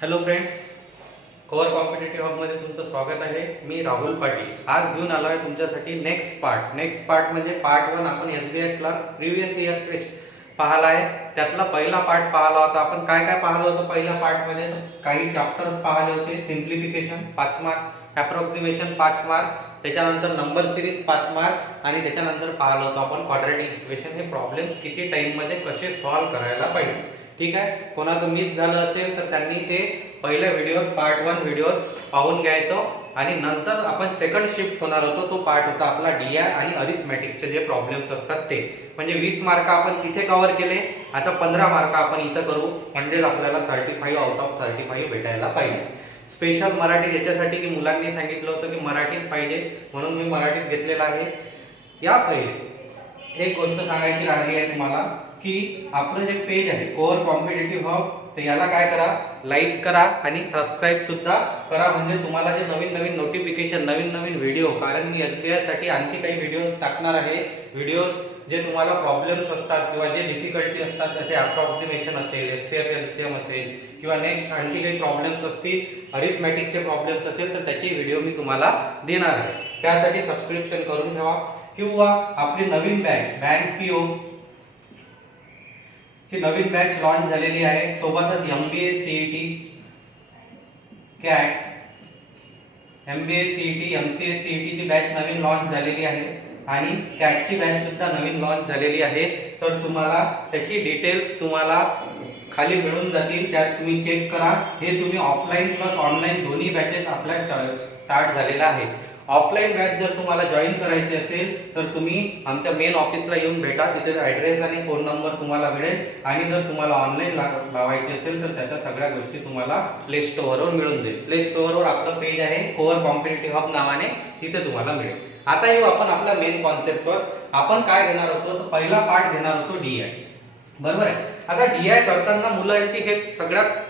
Hello friends, core competitive हबमध्ये तुमचं स्वागत आहे. मी राहुल पाटील. आज घेऊन आलो आहे तुमच्यासाठी नेक्स्ट पार्ट म्हणजे पार्ट 1. आपण SBI clerk previous year test पाहिला आहे. त्यातला पहिला पार्ट पाहिला होता. आपण काय काय पाहिलं होतं पहिल्या पार्टमध्ये? काही चॅप्टर्स पाहिले होते. सिम्प्लिफिकेशन 5 मार्क, अप्रॉक्सिमेशन 5 मार्क, त्याच्यानंतर नंबर सिरीज 5 मार्क आणि त्याच्यानंतर पाहिलं होतं आपण क्वाड्रॅटिक इक्वेशन. हे प्रॉब्लेम्स किती टाइममध्ये कसे सॉल्व्ह करायला पाहिजे. ठीक आहे. कोणाचं मिस झालं असेल तर त्यांनी ते पहिल्या व्हिडिओत पार्ट 1 व्हिडिओत पाहून घ्यायचं आणि नंतर आपण सेकंड शिफ्ट होणार होतो. तो पार्ट होता आपला DI आणि अरिथमॅटिकचे जे प्रॉब्लेम्स असतात ते. म्हणजे 20 मार्क आपण इथे कव्हर केले. आता 15 मार्क आपण इथं करू. म्हणजे आपल्याला 35 आउट ऑफ 35 भेटायला पाहिजे. स्पेशल मराठी याच्यासाठी की मुलांनी सांगितलं होतं की मराठीत पाहिजे म्हणून मी मराठीत घेतलेला आहे. या पहिले एक गोष्ट सांगायची राहिली आहे तुम्हाला की आपलं जे पेज आहे कोअर कॉम्पिटेटिव्ह हब, तर याला काय करा, लाईक करा आणि सबस्क्राईब सुद्धा करा. म्हणजे तुम्हाला जे नवीन नवीन नोटिफिकेशन, नवीन नवीन व्हिडिओ, कारण मी SBI साठी आणखी काही व्हिडिओज टाकणार आहे. व्हिडिओज जे तुम्हाला प्रॉब्लेम्स असतात किंवा जे डिफिकल्टी असतात, जसे अप्रॉक्सिमेशन असेल, SCF LCM असेल किंवा नेक्स्ट आणखी काही प्रॉब्लेम्स असतील, अरिथमॅटिकचे प्रॉब्लेम्स असेल, तर त्याची व्हिडिओ मी तुम्हाला देणार आहे. त्यासाठी सबस्क्रिप्शन करून ठेवा. किंवा आपली नवीन बँक PO ची नवीन बॅच लॉन्च झालेली आहे. सोबतच MBA CET CAT, MBA CET, MCA CET ची बॅच नवीन लॉन्च झालेली आहे आणि CAT ची बॅच सुद्धा नवीन लॉन्च झालेली आहे. तर तुम्हाला त्याची डिटेल्स तुम्हाला खाली मिळून जातील. त्यात तुम्ही चेक करा. हे तुम्ही ऑफलाईन प्लस ऑनलाईन दोन्ही बॅचेस आपल्या स्टार्ट झालेला आहे. ऑफलाईन बॅच जर तुम्हाला जॉईन करायची असेल तर तुम्ही आमच्या मेन ऑफिसला येऊन भेटा. तिथे ॲड्रेस आणि फोन नंबर तुम्हाला मिळेल. आणि जर तुम्हाला ऑनलाईन लावायची असेल तर त्याच्या सगळ्या गोष्टी तुम्हाला प्ले स्टोअरवर मिळून जाईल. प्ले स्टोअरवर आपलं पेज आहे कोअर कॉम्पिटेटिव्ह हब नावाने, तिथे तुम्हाला मिळेल. आता येऊ आपण आपल्या मेन कॉन्सेप्टवर. आपण काय घेणार होतो? तर पहिला पार्ट घेणार होतो DI. बरोबर आहे. आता DI करताना मुलांची हे सगळ्यात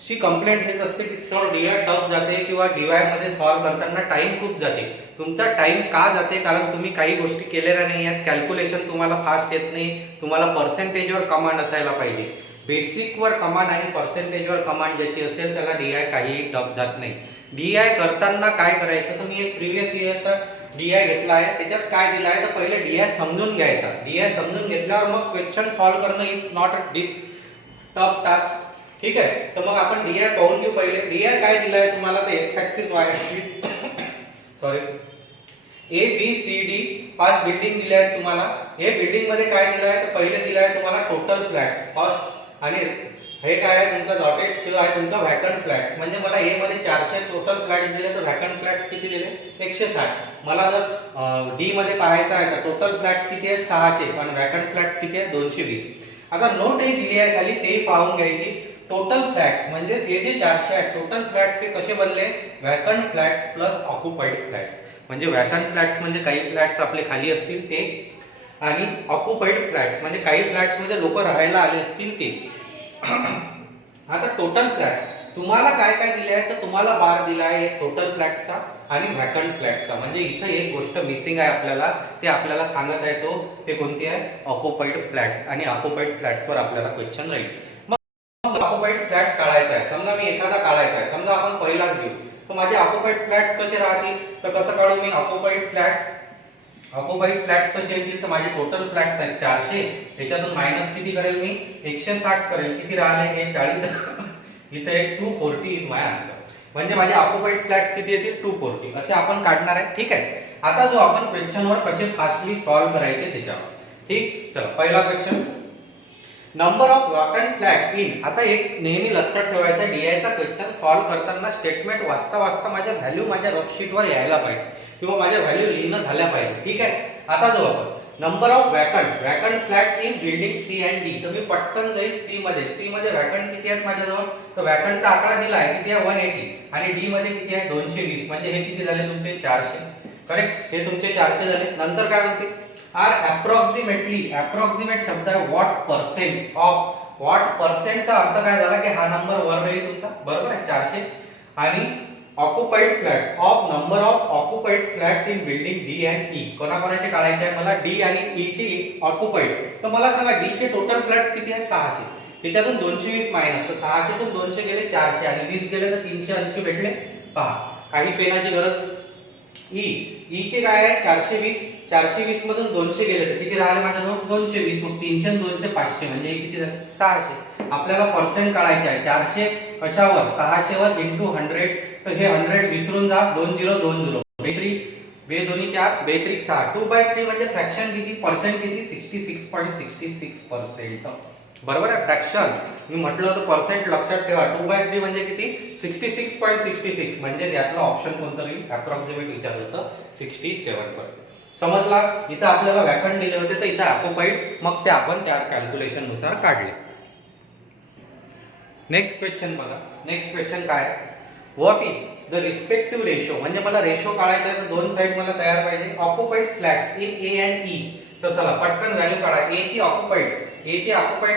शी कंप्लेंट हेच असते की सर DI टफ जाते किंवा DI मध्ये सॉल्व्ह करताना टाइम खूप जाते. तुमचा टाइम का जाते? कारण तुम्ही काही गोष्टी केलेल्या नाही आहेत. कॅल्क्युलेशन तुम्हाला फास्ट येत नाही. तुम्हाला पर्सेंटेजवर कमांड असायला पाहिजे. बेसिकवर कमांड आणि पर्सेंटेजवर कमांड ज्याची असेल त्याला DI काहीही टफ जात नाही. DI करताना काय करायचं? तर मी एक प्रिव्हियस इयरचा DI घेतला आहे. त्याच्यात काय दिलं आहे तर पहिले DI समजून घ्यायचा. DI समजून घेतल्यावर मग क्वेश्चन सॉल्व्ह करणं is not a tough task. ठीक आहे. तर मग आपण DI पाहून घेऊ. पहिले DI काय दिलं आहे तुम्हाला? तर x axis, Y axis sorry ABCD 5 building दिल्या आहेत तुम्हाला. हे बिल्डिंग मध्ये काय दिलं आहे? तर पहिले दिलं आहे तुम्हाला टोटल फ्लॅट्स फर्स्ट, आणि हे काय आहे तुमचा डॉटेड तो आहे तुमचा व्हॅकंट फ्लॅट्स. म्हणजे मला A मध्ये 400 टोटल फ्लॅट्स दिले तर व्हॅकंट फ्लॅट्स किती दिले? 160. मला जर D मध्ये पाहायचं आहे तर टोटल फ्लॅट्स किती आहे? 600 आणि व्हॅकंट फ्लॅट्स किती आहे? 220. आता नोट ही दिली आहे खाली, तेही पाहून घ्यायची. टोटल फ्लॅट्स म्हणजे हे जे 400 आहेत टोटल फ्लॅट्स हे कसे बनले? Vacant flats plus occupied flats. म्हणजे व्हॅकंट फ्लॅट्स म्हणजे काही फ्लॅट्स आपले खाली असतील ते, आणि ऑक्युपाइड फ्लॅट्स म्हणजे काही फ्लॅट्स मध्ये लोक राहायला आले असतील ते. आता टोटल फ्लॅट्स तुम्हाला काय काय दिले आहे? तर तुम्हाला बार दिला आहे एक टोटल फ्लॅट्सचा आणि व्हॅकंट फ्लॅट्सचा. म्हणजे इथं एक गोष्ट मिसिंग आहे आपल्याला, ते आपल्याला सांगत आहे. ते कोणती आहे? Occupied flats. आणि ऑक्युपाइड फ्लॅट्सवर आपल्याला क्वेश्चन राहील. ऑक्युपाइड फ्लॅट काढायचा आहे. समजा मी एखादा काढायचा आहे, समजा आपण पहिलाच घेऊ. तर माझे ऑक्युपाइड फ्लॅट्स कसे राहतील? तर कसं काढू मी ऑक्युपाइड फ्लॅट्स? ऑक्युपाइड फ्लॅट्स कसे येतील? तर माझे टोटल फ्लॅट्स आहेत 400. याच्यातून मायनस किती करेल मी? 160 करेल. किती राहिले? हे 40. इथे 240 इज माय आन्सर. म्हणजे माझे ऑक्युपाइड फ्लॅट्स किती येतील? 240. असे आपण काढणार आहे. ठीक आहे. आता जो आपण क्वेश्चनवर कसे फास्टली सॉल्व्ह करायचे त्याच्यावर. ठीक. चला पहिला question, number of vacant flats in. आता एक नेहमी लक्षात ठेवायचं, DI चा क्वेश्चन सॉल्व्ह करताना स्टेटमेंट वाचता वाचता माझ्या व्हॅल्यू माझ्या रफ शीट वर यायला पाहिजे किंवा माझ्या व्हॅल्यू लिहिणं झाल्या पाहिजे. ठीक आहे. आता जो आपण number of vacant flats in building C and D, तर मी पटकन जाईल C मध्ये व्हॅकंट किती आहेत माझ्याजवळ? तर व्हॅकंटचा आकडा दिला आहे किती आहे? 180. आणि D मध्ये किती आहे? 220. म्हणजे हे किती झाले तुमचे? 400. करेक्ट. हे तुमचे 400 झाले. नंतर काय म्हणते? आर अप्रॉक्सिमेटली, अप्रॉक्सिमेट शब्द आहे व्हॉट पर्सेंट ऑफ. व्हॉट पर्सेंटचा अर्थ काय झाला की हा नंबर वर राहील तुमचा. बरोबर आहे 400. आणि occupied flats of number of occupied flats in building D and E. कोणाकोणाचे काढायचे आहे मला? D आणि E चे ऑक्युपाइड. तर मला सांगा D चे टोटल फ्लॅट्स किती आहेत? 600. त्याच्यातून 220 मायनस, तर 600तून 200 गेले 400 आणि 20 गेले तर 380 भेटले. पहा काही पेनाची गरज. ई चे काय आहे 420, 420 मधून 200 गेले तर किती राहिले माझ्याजवळ 220. मग 300 आणि 200 500 म्हणजे हे किती झाले 600. आपल्याला पर्सेंट काढायचे आहे. 400 कशावर 600 वर इंटू 100, तर हे 100 विसरून जा. 2020 बेत्री बे दोन्ही 4 बेत्रिक 6. 2/3 म्हणजे फ्रॅक्शन किती, पर्सेंट किती 66.66%. बरोबर आहे. फ्रॅक्शन मी म्हटलं होतं पर्सेंट लक्षात ठेवा. 2/3 म्हणजे किती 66.66 म्हणजे यातला ऑप्शन कोणता राहील अप्रॉक्सिमेट विचारलं होतं 67%. समजला. इथं आपल्याला वॅकंट दिले होते तर इथं ऑक्युपाईड, मग ते आपण त्या कॅल्क्युलेशन नुसार काढले. नेक्स्ट क्वेश्चन बघा. नेक्स्ट क्वेश्चन काय, what is the respective ratio, म्हणजे मला रेशो काढायचा आहे तर दोन साइड मला तयार पाहिजे. Occupied flats in A and E. तर चला पटकन व्हॅल्यू काढा. ए ची ऑक्युपाईड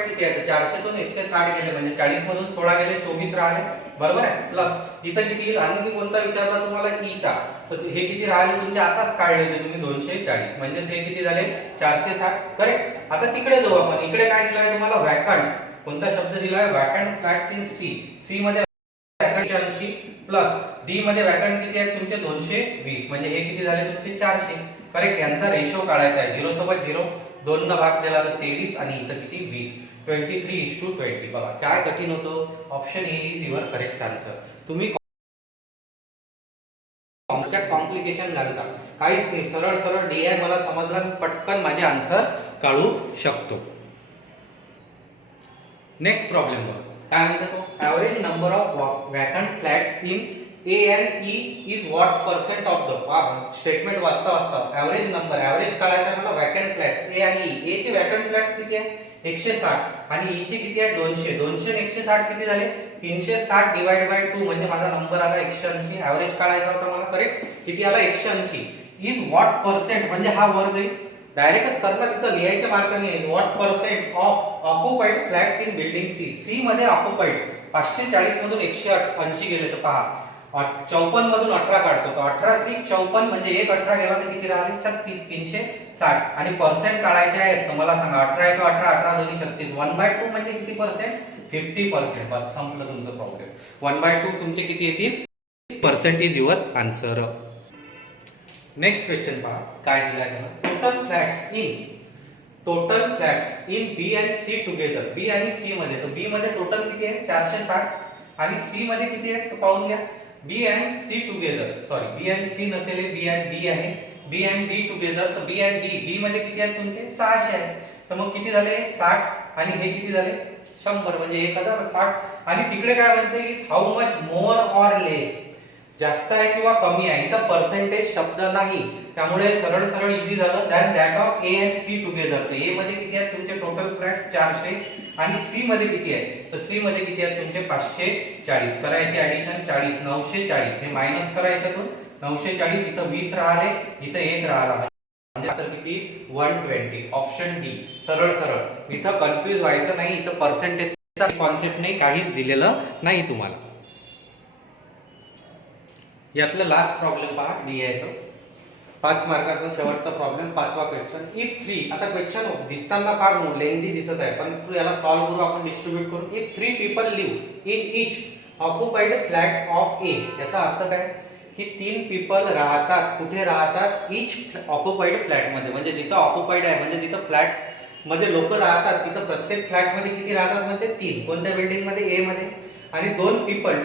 किती आहे, 400 तून 160 गेले म्हणजे 40 मधून 16 गेले 24 राहिले. बरोबर आहे. प्लस इथं किती येईल, आणखी कोणता विचारला तुम्हाला ई चा, तर हे किती राहिले तुमचे आताच काढले होते तुम्ही 240 म्हणजे हे किती झाले 460. करेक्ट. आता तिकडे जाऊ आपण. इकडे काय दिलं आहे तुम्हाला वॅकंट. कोणता शब्द दिला आहे vacant flats in C. C मध्ये वॅकंट 80 प्लस डी मध्ये वॅकंट किती आहेत तुमचे 220 म्हणजे हे किती झाले तुमचे 400. करेक्ट. यांचा रेशो काढायचा आहे. 0 सोबत 0 2 न भाग दिला तर 23 आणि इथं किती 20. 23:20. बघा काय कठीण होतं. Option A is your correct answer. तुम्ही कॉम्प्लिकेशन घालता काहीच नाही. सरळ सरळ डी आहे मला समजला, मी पटकन माझे आन्सर काढू शकतो. नेक्स्ट प्रॉब्लेम बघा. काय म्हणतो तो, average number of vacant flats in A and E is what percent of the. Statement वाचता वाचता ॲव्हरेज नंबर, ॲव्हरेज काढायचा मला वॅकंट फ्लॅट्स ए आणि ई. ए चे वॅकंट फ्लॅट्स किती आहे 160 आणि ई चे किती आहे 200. 200 आणि 160 किती झाले 360 डिवाइड बाय 2 म्हणजे माझा नंबर आला 180. ॲव्हरेज काढायचा होता मला. करेक्ट. किती आला 180. इज व्हॉट पर्सेंट म्हणजे हा वर जाईल डायरेक्टच करणार, तिथं लिहायच्या मार्गाने. Is what percent of occupied flats in building C. C मध्ये ऑक्युपाईड 540 मधून 180 गेले तर पहा 54 मधून 18 काढतो तर 18×54 म्हणजे 18 गेला तर किती राहिले 36. 360 आणि पर्सेंट काढायचे आहेत तर मला सांगा 18 × 18 18 दोन्ही 36. 1/2 म्हणजे किती पर्सेंट 50%. बस संपलं तुमचं प्रॉब्लेम. 1/2 तुमचे किती येतील percent is your answer. Next question पहा काय दिला आहे. Total flats in B and C together. B आणि सी मध्ये, तर बी मध्ये टोटल किती आहे 460 आणि सी मध्ये किती आहे तर पाहून घ्या. B and C together, sorry B and C नसेल, बी अँड डी आहे. बी अँड डी टुगेदर, तर बी अँड डी. बी मध्ये किती आहेत तुमचे 600 आहे. तर मग किती झाले 60 आणि हे किती झाले 100 म्हणजे 1060. आणि तिकडे काय म्हणते की हाऊ मच मोर ऑर लेस, जास्त आहे किंवा कमी आहे. इथं पर्सेंटेज शब्द नाही त्यामुळे सरळ सरळ इझी झालं. Than that of A and C together. तर ए मध्ये किती आहेत तुमचे टोटल फ्लॅट 400 आणि सी मध्ये किती आहे तर सी मध्ये किती आहेत तुमचे 540. करायचे ऍडिशन 40 940 हे मायनस करायचं तो 940. इथं 20 राहिले, इथं 1 राहिला म्हणजे असं किती 120. ऑप्शन डी सरळ सरळ. इथं कन्फ्यूज व्हायचं नाही. इथं पर्सेंटेजचा कॉन्सेप्ट नाही, काहीच दिलेलं नाही तुम्हाला. यातलं लास्ट प्रॉब्लेम पहा डी याचं 5 मार्काचा शेवटचा प्रॉब्लेम 5वा क्वेश्चन. इफ 3, आता क्वेश्चन दिसताना फार लेंदी दिसत आहे पण याला सॉल्व्ह करू आपण डिस्ट्रीब्यूट करू. If 3 people live in each occupied flat of A. याचा अर्थ काय की 3 पीपल राहतात, कुठे राहतात ईच ऑक्युपाईड फ्लॅट मध्ये. म्हणजे जिथं ऑक्युपाईड आहे म्हणजे जिथं फ्लॅट्स मध्ये लोक राहतात तिथं प्रत्येक फ्लॅट मध्ये किती राहतात म्हणजे 3. कोणत्या बिल्डिंग मध्ये ए मध्ये. आणि 2 people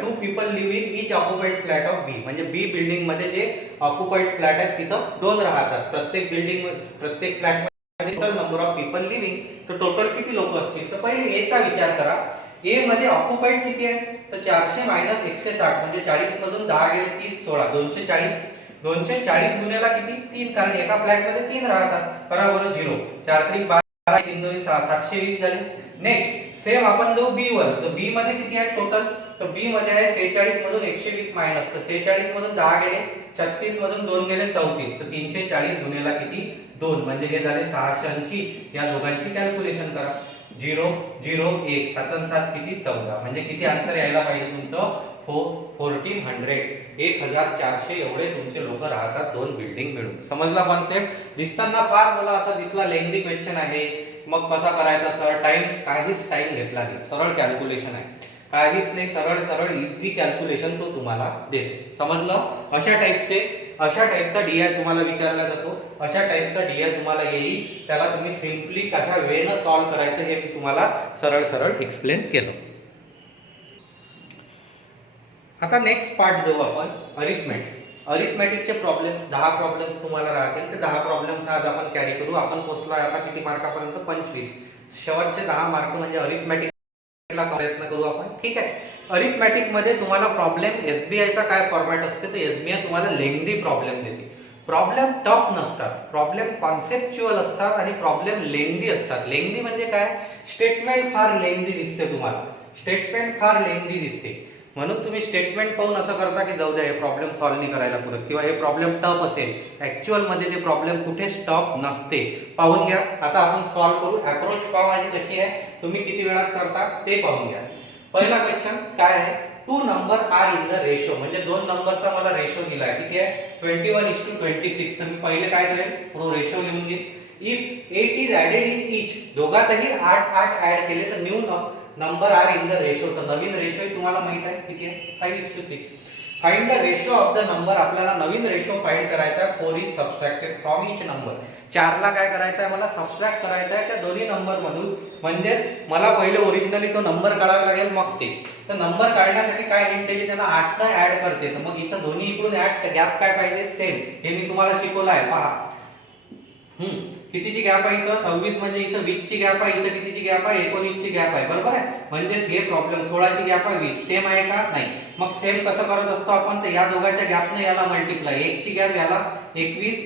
live in each occupied flat of B. म्हणजे बी बिल्डिंग मध्ये जे ऑक्युपाईड फ्लॅट आहेत तिथं 2 राहतात. प्रत्येक बिल्डिंग प्रत्येक फ्लॅट मध्ये total number of people living, तर टोटल किती लोक असतील. तर पहिले ए चा विचार करा. ए मध्ये ऑक्युपाईड किती आहे तर 400 मायनस 160 म्हणजे 40 मधून 10 गेले 30 16 240. 240 गुणिला किती 3, कारण एका फ्लॅट मध्ये 3 राहतात. करा बरं 0 4 3 12 3 2 6 720 झाले. नेक्स्ट सेम आपण जाऊ बी वर. तर बी मध्ये किती आहे टोटल तर बी मध्ये आहे 46 मधून 120 मायनस, तर 46 मधून 10 गेले 36 मधून 2 गेले 34. तर 340 गुणिला किती 2 म्हणजे हे झाले 680. या दोघांची कॅल्क्युलेशन करा. 0 0 1 7 7 किती 14 म्हणजे किती आन्सर यायला पाहिजे तुमचं 1400. 1400 एवढे तुमचे लोक राहतात 2 बिल्डिंग मिळून. समजला कॉन्सेप्ट. दिसताना फार मला असा दिसला लेंदी क्वेश्चन आहे मग कसा करायचा सर, टाइम काहीच टाइम घेतला नाही, सरळ कॅल्क्युलेशन आहे, काहीच नाही, सरळ सरळ इझी कॅल्क्युलेशन तो तुम्हाला देते. समजलं? अशा टाईपचा डीआय तुम्हाला विचारला जातो, अशा टाईपचा डीआय तुम्हाला येईल, त्याला तुम्ही सिम्पली कशा वेनं सॉल्व्ह करायचं हे मी तुम्हाला सरळ सरळ एक्सप्लेन केलं. आता नेक्स्ट पार्ट जाऊ आपण अरिथमॅटिक. अरिथमॅटिकचे प्रॉब्लेम्स 10 प्रॉब्लेम्स तुम्हाला राहतील, ते 10 प्रॉब्लेम्स आज आपण कॅरी करू. आपण पोहोचलोय आता किती मार्कापर्यंत? 25. शेवटचे 10 मार्क म्हणजे अरिथमॅटिकला प्रयत्न करू आपण. ठीक आहे. अरिथमॅटिक मध्ये तुम्हाला प्रॉब्लेम एसबीआयचा काय फॉर्मॅट असते, तर एसबीआय तुम्हाला लेंथी प्रॉब्लेम देते. प्रॉब्लेम टफ नसतात, प्रॉब्लेम कॉन्सेप्च्युअल असतात आणि प्रॉब्लेम लेंथी असतात. लेंथी म्हणजे काय? स्टेटमेंट फार लेंथी दिसते तुम्हाला, स्टेटमेंट फार लेंथी दिसते, म्हणून तुम्ही स्टेटमेंट पाहून असं करता की जाऊ द्या, हे प्रॉब्लेम सॉल्व्ह नाही करायला पुरत किंवा हे प्रॉब्लेम टफ असेल. ऍक्च्युअल मध्ये ते प्रॉब्लेम कुठेच टफ नसते. पाहून घ्या. आता आपण सॉल्व्ह करू. अप्रोच पाहा माझी कशी आहे, तुम्ही किती वेळात करता ते पाहून घ्या. पहिला क्वेश्चन काय आहे? 2 number are in the ratio, म्हणजे 2 नंबरचा मला रेशो दिला आहे. किती आहे? 21:26. तर मी पहिले काय करेल? रेशो लिहून घेईन. If 8 is added in each, दोघातही 8 ऍड केले तर new number are in the ratio. तर नवीन रेशो तुम्हाला माहित आहे किती आहे? 5:6. Find the ratio of the number. आपल्याला नवीन रेशो फाइंड करायचा. 4 is subtracted from each number. 4 ला काय करायचं आहे? मला सबट्रॅक्ट करायचं आहे त्या दोन्ही नंबर मधून. म्हणजेच मला पहिले ओरिजिनली तो नंबर काढावा लागेल, मग ते. तर नंबर काढण्यासाठी काय हिंट दिली त्यांना? 8 न ऍड करते. तर मग इथं दोन्ही इकडून ऍड गॅप काय पाहिजे? सेम. हे मी तुम्हाला शिकवलं आहे, पहा. कितीची गॅप आहे इथं? 26. म्हणजे इथं 20 ची गॅप आहे, इथं कितीची गॅप आहे? 19 ची गॅप आहे. बरोबर आहे. म्हणजेच हे प्रॉब्लेम 16 ची गॅप आहे, 20 सेम आहे का? नाही. मग सेम कसं करत असतो आपण? तर या दोघांच्या गॅपने याला मल्टिप्लाय, 1 ची गॅप याला 21,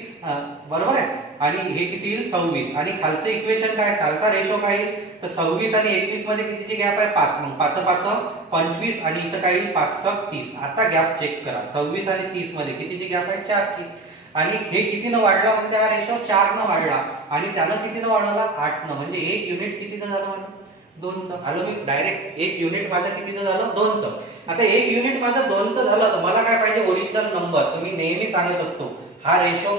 बरोबर आहे. आणि हे किती येईल? 26. आणि खालचं इक्वेशन काय? खालचा रेशो काय येईल? तर 26 आणि 21 मध्ये कितीची गॅप आहे? 5. मग 5 5 25 आणि इथं काय येईल? 5 30. आता गॅप चेक करा. 26 आणि 30 मध्ये कितीची गॅप आहे? 4 ची. आणि हे कितीनं वाढला? म्हणजे हा रेशो 4 न वाढला आणि त्यानं कितीनं वाढवला? 8 न. म्हणजे 1 युनिट कितीचं झालं माझं? 2चं. आलो मी डायरेक्ट. 1 युनिट माझं कितीचं झालं? 2चं. आता 1 युनिट माझं 2चं झालं तर मला काय पाहिजे? Original number. तर मी नेहमी सांगत असतो हा रेशो,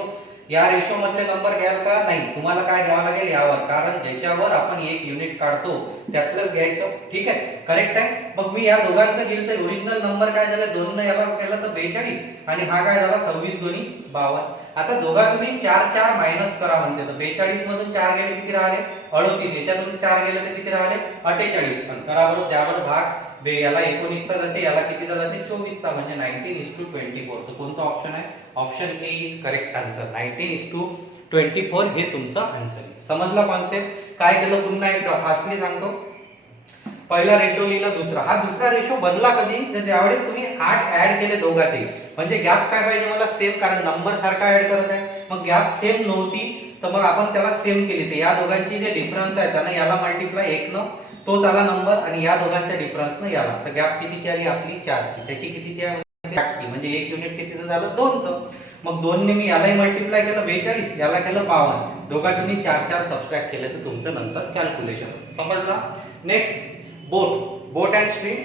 या रेशो मधले नंबर घ्याल का? नाही. तुम्हाला काय घ्यावं लागेल? यावर, कारण ज्याच्यावर आपण 1 युनिट काढतो त्यातलंच घ्यायचं. ठीक आहे, करेक्ट आहे. मग मी या दोघांचं गेलं तर ओरिजिनल नंबर काय झालं? 2 न याला केलं तर 42 आणि हा काय झाला? 26 दोन्ही 52. आता दोघांतून 4 मायनस करा म्हणते. तर 42 मधून 4 गेले किती राहिले? 38. याच्यातून 4 गेले तर किती राहिले? 48. पण करा बरोबर, त्यावर भाग. याला 19 चा जाते, याला कितीचा जाते? 24 चा. म्हणजे 19:24. तर कोणतं ऑप्शन आहे? Option A is correct answer. 19:24 हे तुमचं आन्सर आहे. समजला कॉन्सेप्ट? काय केलं? पुन्हा एकदा फास्टली सांगतो. पहिला रेशो लिहिला, दुसरा. हा दुसरा रेशो बदला कधी? तर ज्यावेळेस तुम्ही 8 ऍड केले दोघांतही. म्हणजे गॅप काय पाहिजे मला? सेम, कारण नंबर सारखा ऍड करत आहे. मग गॅप सेम नव्हती तर मग आपण त्याला सेम केली. तर या दोघांची जे डिफरन्स आहे त्यानं याला मल्टिप्लाय 1 न तो झाला नंबर आणि या दोघांच्या डिफरन्सनं याला. तर गॅप कितीची आली आपली? 4 ची. त्याची कितीची आहे? 8 ची. म्हणजे 1 युनिट कितीचं झालं? 2चं. मग 2 ने मी यालाही मल्टिप्लाय केलं 42, याला केलं 52. दोघांतून 4 सबट्रॅक्ट केलं तर तुमचं नंतर कॅल्क्युलेशन. समजला? Next, boat and stream.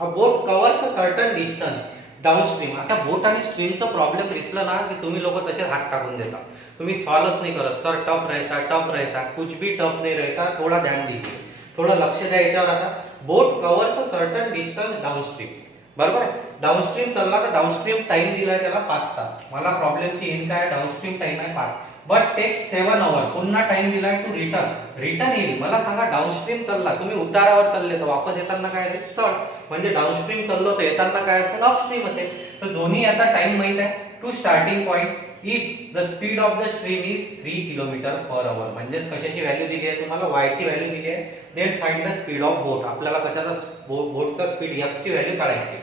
A boat covers a certain distance downstream. आता बोट आणि स्ट्रीमचं प्रॉब्लेम दिसलं ना की तुम्ही लोक तसेच हात टाकून देता, तुम्ही सॉल्वच नाही करत. सर टफ रहता, कुछ भी टफ नहीं रहता, थोड़ा ध्यान दीजिए, थोडं लक्ष द्या याच्यावर. आता boat covers a certain distance downstream, बरोबर आहे. डाउनस्ट्रीम चालला तर डाउनस्ट्रीम टाइम दिलाय त्याला 5 तास. मला प्रॉब्लेमची हिंट काय? डाउनस्ट्रीम टाइम आहे 5, बट टेक्स 7 आवर. पुन्हा टाइम दिलाय टू रिटर्न येईल. मला सांगा डाउनस्ट्रीम चालला, तुम्ही उतारावर चालले तर वापस येताना काय असेल? चढ. म्हणजे डाउनस्ट्रीम चाललो तर येताना काय असेल? अपस्ट्रीम असेल. तर दोन्ही आता टाइम माहित आहे. To starting point if the speed of the stream is 3 km/h. म्हणजे कशाची व्हॅल्यू दिली आहे तुम्हाला? y ची व्हॅल्यू दिली आहे. Then find the speed of boat. आपल्याला कशाचा? बोटचा स्पीड f ची व्हॅल्यू काढायची.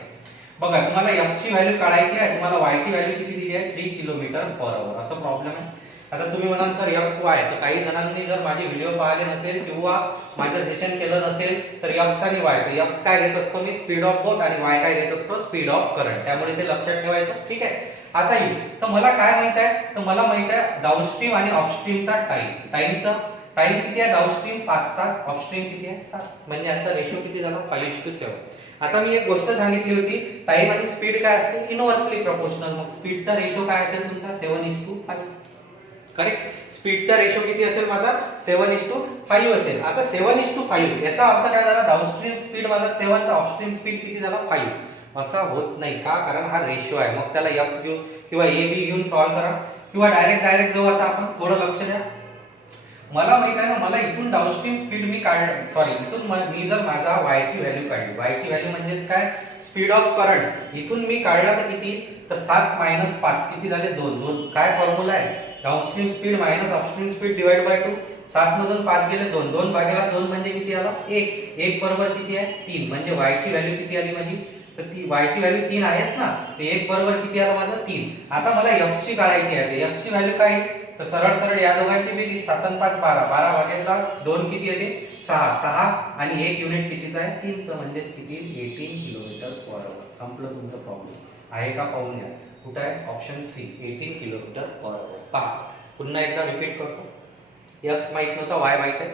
बघा, तुम्हाला f ची व्हॅल्यू काढायची आहे, तुम्हाला y ची व्हॅल्यू किती दिली आहे? 3 km/h. असं प्रॉब्लेम आहे. आता तुम्ही म्हणाल सर x y, तर काही जणांनी जर माझे व्हिडिओ पाहिले नसेल किंवा माझं सेशन केलं नसेल तर x आणि y, तर x काय घेत असतो मी? स्पीड ऑफ बोट, आणि y काय घेत असतो? Speed of current. त्यामुळे ते लक्षात ठेवायचं. ठीक आहे. आता येईल तर मला काय माहित आहे? तर मला माहित आहे डाउनस्ट्रीम आणि अपस्ट्रीमचा टाइमचा टाइम किती आहे? डाउनस्ट्रीम 5 तास, अपस्ट्रीम किती आहे? 7. म्हणजे यांचा रेशो किती झाला? 5:7. आता मी एक गोष्ट सांगितली होती, टाइम आणि स्पीड काय असते? Inversely proportional. मग स्पीडचा रेशो काय असेल तुमचा? 7:5. करेक्ट. स्पीडचा रेशो किती असेल माझा 7:5 असेल. आता 7:5 याचा अर्थ काय झाला, डाऊनस्ट्रीम स्पीड माझा 7 तर अपस्ट्रीम स्पीड किती झाला 5. असा होत नाही का, कारण हा रेशो आहे. मग त्याला x घेऊन किंवा a b घेऊन सॉल्व्ह करा किंवा डायरेक्ट जाऊ. आता आपण थोडं लक्ष द्या. मला माहित आहे ना, मला इथून डाऊनस्ट्रीम स्पीड मी काढ सॉरी इथून मी जर माझा y ची व्हॅल्यू काढली, y ची व्हॅल्यू म्हणजेच काय स्पीड ऑफ करंट, इथून मी काढला तर किती, तर 7 - 5 किती झाले 2. 2 काय फॉर्म्युला आहे, downstream speed minus upstream speed divide by 2. 7 मधून 5 गेले 2, 2 भागिले 2 म्हणजे किती आला 1. 1 बरोबर किती आहे 3. म्हणजे y ची व्हॅल्यू किती आली माझी, तर ती y ची व्हॅल्यू 3 आहेच ना. तर 1 बरोबर किती आला माझा 3. आता मला x ची काढायची आहे. x ची व्हॅल्यू काय, तर सरळ सरळ या दोघांची बेरीज 7 आणि 5 12. 12 भागिले 2 किती येते 6. 6 आणि 1 युनिट कितीचा आहे 3चं, म्हणजेच किती 18 किलोमीटर पर आवर. संपलं तुमचं प्रॉब्लेम. आहे का पाहून घ्या. कुठं आहे, option C 18 kilometre per hour. पहा पुन्हा एकदा रिपीट करतो. x माहित नव्हता, y माहित आहे.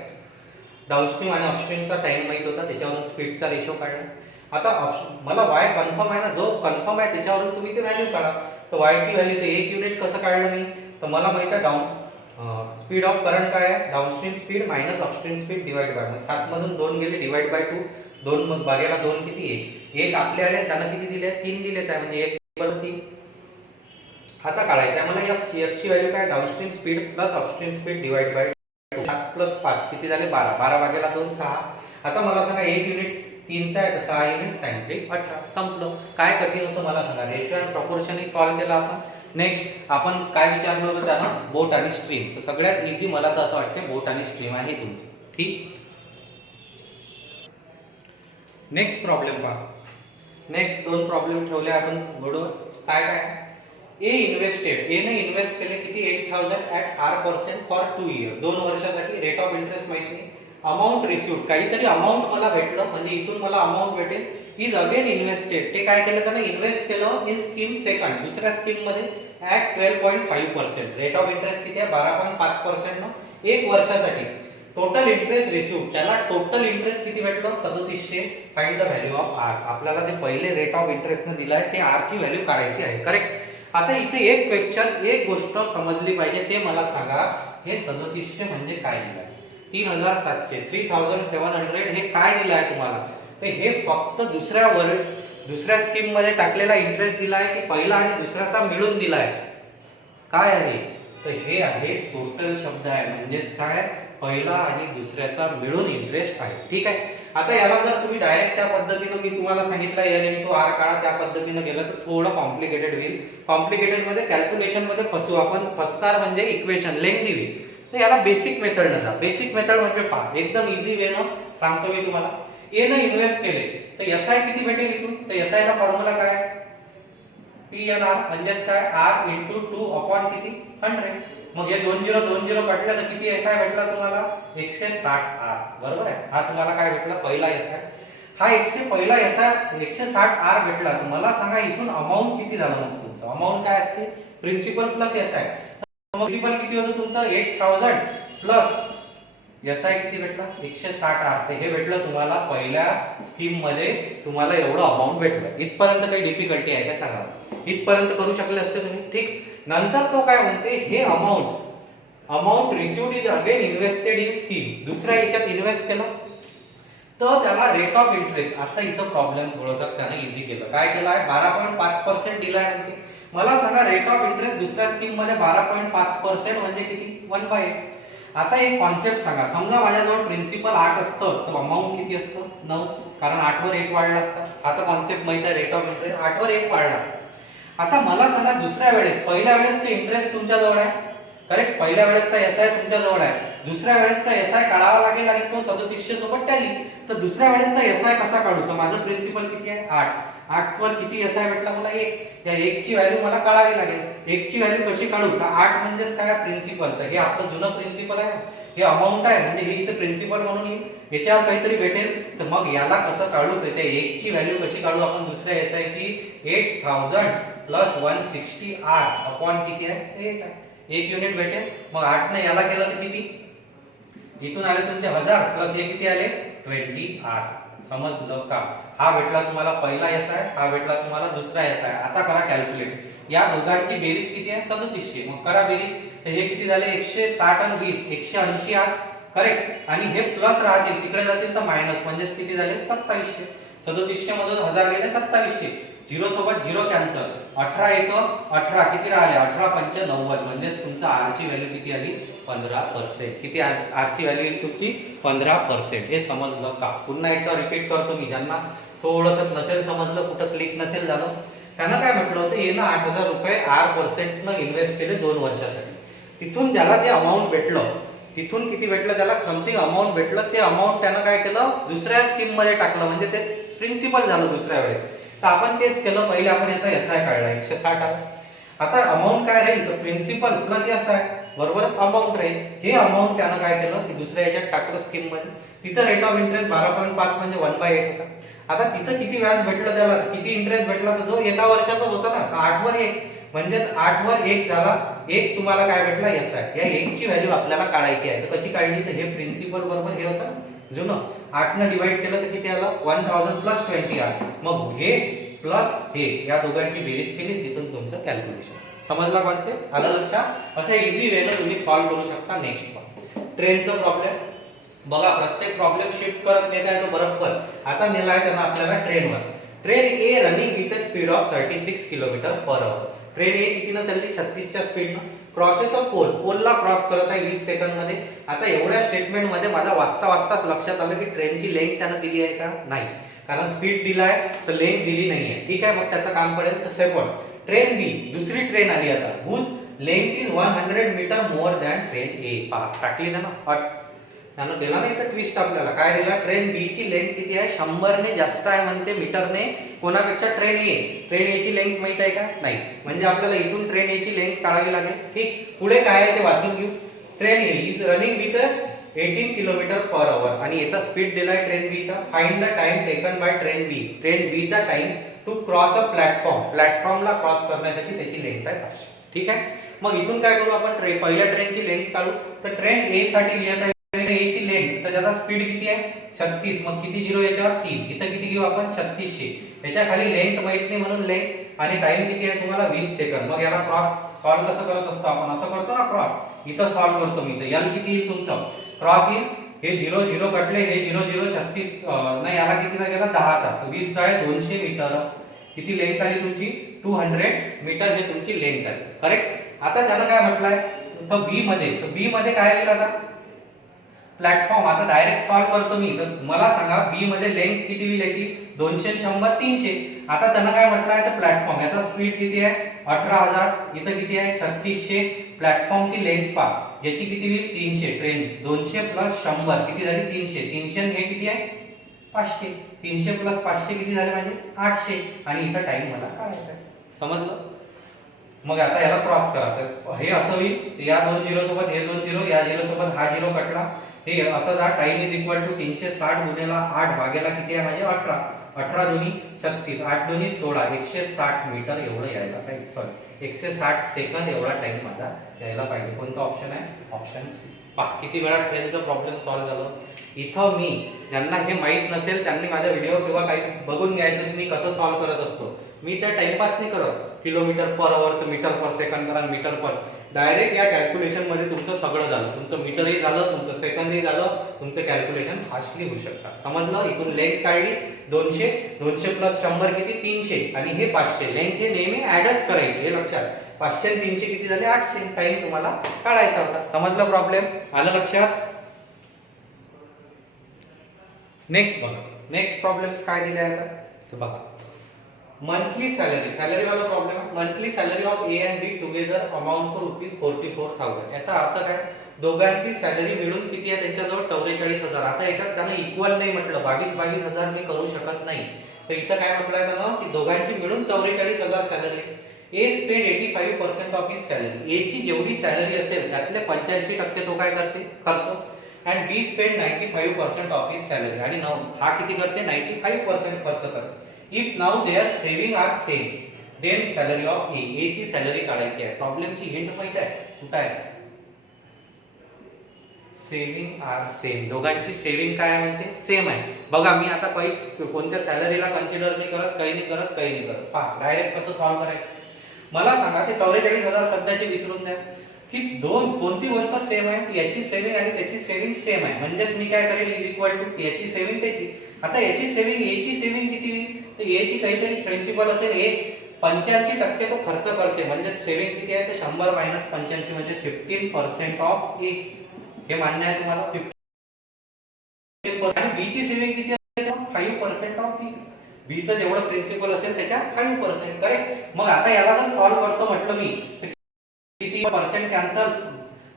डाऊनस्ट्रीम आणि अपस्ट्रीमचा टाइम माहित होता, त्याच्यावरून स्पीडचा रेशो काढला. आता मला y कन्फर्म आहे ना, जो कन्फर्म आहे त्याच्यावरून तुम्ही ते व्हॅल्यू काढा. तर y ची व्हॅल्यू, तर 1 युनिट कसं काढलं मी, तर मला माहित आहे स्पीड ऑफ करंट काय आहे, downstream speed minus upstream speed divide by 7 मधून 2 गेले डिवाइड बाय 2. 2 मग भागायला 2 किती 1. 1 आपले आले, त्यानं किती दिले 3 दिलेच आहे, म्हणजे 1 बरोबर 3. आता काढायचं आहे मला x ची व्हॅल्यू काय, downstream speed plus upstream speed divide by 7 + 5 किती झाले 12. 12 भागिले 2 6. आता मला सांगा 1 युनिट 3चा आहे, तर 6 युनिट sin 3 18. संपलं. काय कठीण होतं मला सांगा, रेशो आणि प्रपोर्शन सॉल्व्ह केला आपण. नेक्स्ट आपण काय विचारलं होतं त्यांना, बोट आणि स्ट्रीम. तर सगळ्यात इझी मला तर असं वाटतं बोट आणि स्ट्रीम आहे तुमचं. ठीक. नेक्स्ट प्रॉब्लेम पहा. नेक्स्ट 2 प्रॉब्लेम ठेवले आपण बरोबर. काय ए इन्व्हेस्टेड, ए ने इन्व्हेस्ट केले किती 8000 ॲट R% फॉर 2 इयर. 2 वर्षासाठी. रेट ऑफ इंटरेस्ट माहिती नाही. अमाऊंट रिसिव्ड, काहीतरी अमाऊंट मला भेटलं, म्हणजे इथून मला अमाऊंट भेटेल. इज अगेन इन्व्हेस्टेड, ते काय केलं त्याने इन्व्हेस्ट केलं इन स्कीम सेकंड, दुसऱ्या स्कीम मध्ये ॲट 12.5%. रेट ऑफ इंटरेस्ट किती आहे 12.5% ना 1 वर्षासाठी. टोटल इंटरेस्ट रिसिव्ड, त्याला टोटल इंटरेस्ट किती भेटलं 3700. Find the value of R. आपल्याला जे पहिले रेट ऑफ इंटरेस्ट ने दिलाय ते आर ची व्हॅल्यू काढायची आहे. करेक्ट. आता इथे एक क्वेश्चन, एक गोष्ट समजली पाहिजे, ते मला सांगा, हे 3700 म्हणजे काय दिलंय, 3700 3700 हे काय दिलं आहे तुम्हाला. तर हे फक्त दुसऱ्या स्कीम मध्ये टाकलेला इंटरेस्ट दिला आहे की पहिला आणि दुसऱ्याचा मिळून दिला आहे, काय आहे, तर हे आहे टोटल शब्द आहे. म्हणजेच काय, पहिला आणि दुसऱ्याचा मिळून इंटरेस्ट आहे. ठीक आहे. आता याला जर तुम्ही डायरेक्ट त्या पद्धतीने मी तुम्हाला सांगितलं n * r काढा, त्या पद्धतीने गेलं तर थोडं कॉम्प्लिकेटेड होईल. कॉम्प्लिकेटेड मध्ये कॅल्क्युलेशन मध्ये फसू आपण. फसणार म्हणजे इक्वेशन लेंथी होईल. तर याला बेसिक मेथड न जा. बेसिक मेथड म्हणजे पहा, एकदम इझी वे न सांगतो मी तुम्हाला. ए ने इन्व्हेस्ट केले तर एसआय किती भेटेल इथून, तर एसआय चा फॉर्म्युला काय आहे, PNR म्हणजेच काय R * 2 किती 100. मग हे 20 कटलं तर किती एसआय भेटला तुम्हाला 160R. बरोबर आहे. हा तुम्हाला काय भेटला पहिला एसआय. हा पहिला एसआय 160R भेटला. तर मला सांगा इथून अमाउंट किती झालं. मग तुमचं अमाउंट काय असते, प्रिन्सिपल प्लस एसआय. प्रिन्सिपल किती होतं तुमचं 8000 प्लस एसआय किती भेटला 160R. तर हे भेटलं तुम्हाला पहिल्या स्कीम मध्ये, तुम्हाला एवढं अमाउंट भेटलं. इथपर्यंत काही डिफिकल्टी आहे का सांगा, इथपर्यंत करू शकले असते तुम्ही. ठीक. नंतर तो काय म्हणते, हे amount received is again invested in scheme, दुसऱ्या याच्यात इन्व्हेस्ट केलं तर त्याला रेट ऑफ इंटरेस्ट. आता इथं प्रॉब्लेम थोडासा त्याने इझी केलं. काय केलं आहे 12.5% दिलाय म्हणते. मला सांगा रेट ऑफ इंटरेस्ट दुसऱ्या स्कीम मध्ये 12.5% म्हणजे किती 1/8. आता एक कॉन्सेप्ट सांगा, समजा माझ्याजवळ प्रिन्सिपल 8 असतं तर अमाउंट किती असतं 9, कारण 8 वर 1 वाढला असता. आता कॉन्सेप्ट माहित आहे, रेट ऑफ इंटरेस्ट 8 वर 1 वाढला. आता मला सांगा दुसऱ्या वेळेस, पहिल्या वेळेसचा इंटरेस्ट तुमच्या जवळ आहे, करेक्ट, पहिल्या वेळेसचा एसआय तुमच्या जवळ आहे, दुसऱ्या वेळेसचा एसआय काढावा लागेल आणि तो 3700 सोबत टॅली. तर दुसऱ्या वेळेसचा एसआय कसा काढू, तर माझं प्रिन्सिपल किती आहे 8 वर किती एसआय भेटला मला 1. या 1 ची व्हॅल्यू मला काढावी लागेल. 1 ची व्हॅल्यू कशी काढू, तर 8 म्हणजेच काय प्रिन्सिपल, तर हे आपलं जुनं प्रिन्सिपल आहे, हे अमाउंट आहे, म्हणजे हे इथे प्रिन्सिपल म्हणून येईल. याच्यावर काहीतरी भेटेल, तर मग याला कसं काढू, तर त्या 1 ची व्हॅल्यू कशी काढू आपण दुसऱ्या एसआय ची 8000 प्लस 160R किती आहे 8 आहे. 1 युनिट भेटेल. मग 8 ने याला केलं तर किती, इथून आले तुमचे 1000 प्लस हे किती आले 20R. समजलं का. हा भेटला तुम्हाला पहिला एसआय, हा भेटला तुम्हाला दुसरा एसआय. आता करा कॅल्क्युलेट. या दोघांची बेरीज किती आहे 3700. मग करा बेरीज. तर हे किती झाले 160 आणि 20 180 आर करेक्ट, आणि हे प्लस राहतील तिकडे जातील तर मायनस, म्हणजेच किती झाले 2700. 3700 मधून 1000 गेले 2700, झिरो सोबत झिरो कॅन्सल, 18 एक 18 किती राहिले 18 पंच 90, म्हणजेच तुमचा आर ची व्हॅल्यू किती आली 15%. किती आर ची व्हॅल्यू तुमची 15%. हे समजलं का? पुन्हा एकदा रिपीट करतो मी, ज्यांना थोडंसं नसेल समजलं, कुठं क्लिक नसेल झालं, त्यांना काय म्हटलं होतं, येणं 8000 रुपये R% इन्व्हेस्ट केले 2 वर्षासाठी. तिथून ज्याला जे अमाऊंट भेटलं, तिथून किती भेटलं त्याला समथिंग अमाऊंट भेटलं, ते अमाऊंट त्यानं काय केलं दुसऱ्या स्कीम मध्ये टाकलं, म्हणजे ते प्रिन्सिपल झालं दुसऱ्या वेळेस. तर आपण तेच केलं, पहिले आपण याचा एसआय काढला 160 आला. आता अमाऊंट काय राहील, तर प्रिन्सिपल प्लस एसआय बरोबर अमाऊंट राहील. हे अमाऊंट त्यानं काय केलं की दुसऱ्या याच्यात टाकलं स्कीम मध्ये. तिथं रेट ऑफ इंटरेस्ट 12.5 म्हणजे 1/8 होता. आता तिथं किती व्याज भेटलं त्याला, किती इंटरेस्ट भेटला, तर जो एका वर्षाचा होता ना 8 वर 1, म्हणजेच 8 वर 1 झाला, एक तुम्हाला काय भेटला एसआय. या 1 ची व्हॅल्यू आपल्याला काढायची आहे. तर कशी काढली, तर हे प्रिन्सिपल बरोबर हे होतं ना जुनं, 8 ने डिवाइड केलं तर किती आलं 1000 प्लस 20 आर, मग हे प्लस हे या दोघांची बेरीज केली, तिथून तुमचं कॅल्क्युलेशन. समजला कॉन्सेप्ट, आलं लक्षात? अशा इझी वेने तुम्ही सॉल्व्ह करू शकता. नेक्स्ट ट्रेनचा प्रॉब्लेम बघा, प्रत्येक प्रॉब्लेम शिफ्ट करत नेता येतो बरोबर. आता नेलाय त्यांना आपल्याला ट्रेनवर. Train A running with speed of 36 kilometre per hour. Train A कितीनं चालली 36 च्या स्पीडनं. क्रॉसेस ऑफ पोल, पोलला क्रॉस करत आहे 20 सेकंद मध्ये. आता एवढ्या स्टेटमेंट मध्ये माझ्या वाचताच लक्षात आलं की ट्रेनची लेंथ त्यानं दिली आहे का नाही, कारण स्पीड दिलाय तर लेंथ दिली नाहीये. ठीक आहे, मग त्याचं काम पडेल. तर सेकंड ट्रेन बी, दुसरी ट्रेन आली आता, whose length is 100 metre more than train A. पहा टाकली ना हट, त्यानं दिला नाही तर ट्विस्ट आपल्याला काय दिला, ट्रेन बी ची लेंथ किती आहे 100 ने जास्त आहे म्हणते मीटरने कोणापेक्षा ट्रेन ए. ट्रेन ए ची लेंथ माहित आहे का नाही, म्हणजे आपल्याला इथून ट्रेन ए ची लेंथ काढावी लागेल. ठीक, पुढे काय आहे ते वाचून घेऊ. Train A is running with 18 kilometre per hour आणि याचा स्पीड दिलाय ट्रेन बी चा. Find the time taken by train B. Train B चा time to cross a platform. प्लॅटफॉर्मला क्रॉस करण्यासाठी त्याची लेंथ आहे 500. ठीक आहे, मग इथून काय करू आपण, पहिल्या ट्रेनची लेंथ काढू. तर ट्रेन ए साठी लिहित आहे ट्रेन ए ची लेंथ, तर त्याचा स्पीड किती आहे 36, मग किती झिरो याच्यावर 3, इथं किती घेऊ आपण 3600. याच्या खाली लेंथ माहित नाही म्हणून लेंथ, आणि टाइम किती आहे तुम्हाला 20 सेकंद. मग याला क्रॉस सॉल्व कसं करत असतो आपण, असं करतो ना क्रॉस, इथं सॉल्व करतो मी. तर एल किती येईल तुमचं, क्रॉस येईल, हे 0 0 कटले, हे 0 0 36 नाही, याला कितीचा गेला 10चा, 20 आहे 200 मीटर. किती लेंथ आली तुमची 200 मीटर, हे तुमची लेंथ आली. करेक्ट. आता त्याला काय म्हटलंय, तर बी मध्ये, तर बी मध्ये काय येईल आता प्लॅटफॉर्म. आता डायरेक्ट सॉल्व करतो मी. तर मला सांगा बी मध्ये लेंथ किती होईल याची 200 100 300. आता त्यांना काय म्हटलंय, तर प्लॅटफॉर्म याचा स्पीड किती आहे 18000, इथं किती आहे 3600. प्लॅटफॉर्मची लेंथ पा, याची किती होईल 300. ट्रेन 200 प्लस 100 किती झाली 300. 300 हे किती आहे 500. 300 प्लस 500 किती झाले माझे 800, आणि इथं टाइम मला काढायचा आहे. समजलं? मग आता याला क्रॉस करा. तर हे असं होईल, या 2 झिरो सोबत हे 2 झिरो, या झिरो सोबत हा झिरो कटला, हे असं जा. टाइम इज इक्वल टू 360 गुणिला 8 भागेला किती आहे माझे 18. 18 दुनी 36, 8 दुनी 16, 160 मीटर एवढं यायला पाहिजे, सॉरी 160 सेकंद एवढा टाइम माझा यायला पाहिजे. कोणता ऑप्शन आहे, ऑप्शन सी. पहा किती वेळा ट्रेनचं प्रॉब्लेम सॉल्व्ह झालं. इथं मी, ज्यांना हे माहित नसेल त्यांनी माझा व्हिडिओ किंवा काही बघून घ्यायचं की मी कसं सॉल्व्ह करत असतो. मी त्या टाइमपास नाही करत, किलोमीटर पर आवरचं मीटर पर सेकंद करा, मीटर पर. डायरेक्ट या कॅल्क्युलेशन मध्ये तुमचं सगळं झालं, तुमचं मीटरही झालं, तुमचं सेकंदही झालं, तुमचं कॅल्क्युलेशन फास्टली होऊ शकतात. समजलं? इथून लेंथ काढली 200, 200 प्लस 100 किती 300, आणि हे 500. लेंथ हे नेहमी ऍडच करायची, हे लक्षात. 500 आणि 300 किती झाले 800. टाइम तुम्हाला काढायचा होता. समजलं प्रॉब्लेम, आलं लक्षात? नेक्स्ट बघा, नेक्स्ट प्रॉब्लेम्स काय दिले आहेत तर बघा. मंथली सॅलरी, सॅलरी वाला problem. Monthly salary of A and B together amount to ₹44,000. याचा अर्थ काय, दोघांची सॅलरी मिळून किती आहे त्यांच्याजवळ 44,000. आता याच्यात त्यानं इक्वल नाही म्हटलं, 22,000 मी करू शकत नाही. तर इथं काय म्हटलंय त्यानं की दोघांची मिळून 44,000 salary. A spend 85% of his salary. A ची जेवढी सॅलरी असेल त्यातले 85% तो काय करते खर्च, and B spend 95% of his salary. आणि हा किती करते 95% खर्च करते. If now there saving are same, then salary of A. A ची सॅलरी काढायची आहे. प्रॉब्लेमची हिंट माहिती आहे कुठे आहे, सेव्हिंग आर सेम. दोघांची सेव्हिंग काय आहे म्हणते सेम आहे. बघा मी आता काही कोणत्या सॅलरीला कन्सिडर नाही करत, काही नाही करत, काही नाही करत. पहा डायरेक्ट कसं सॉल्व्ह करायचं. मला सांगा ते 44,000 सध्याचे विसरून द्या. की कोणती गोष्ट सेम आहे, याची सेविंग आणि त्याची सेविंग सेम आहे, म्हणजेच मी काय करेल इज इक्वल टू याची सेविंग त्याची. आता याची सेविंग एची सेविंग किती होईल, तर एची काहीतरी प्रिन्सिपल असेल, ए 85% तो खर्च करते, म्हणजे सेविंग किती आहे, तर 100 मायनस 85 म्हणजे 15% ऑफ ए. हे मान्य आहे तुम्हाला? 15%. आणि बी ची सेविंग किती आहे, 5% ऑफ बी. बी चं जेवढं प्रिन्सिपल असेल त्याच्या 5%. करेक्ट. मग आता याला जर सॉल्व्ह करतो म्हटलं मी, तर किती पर्सेंट कॅन्सल,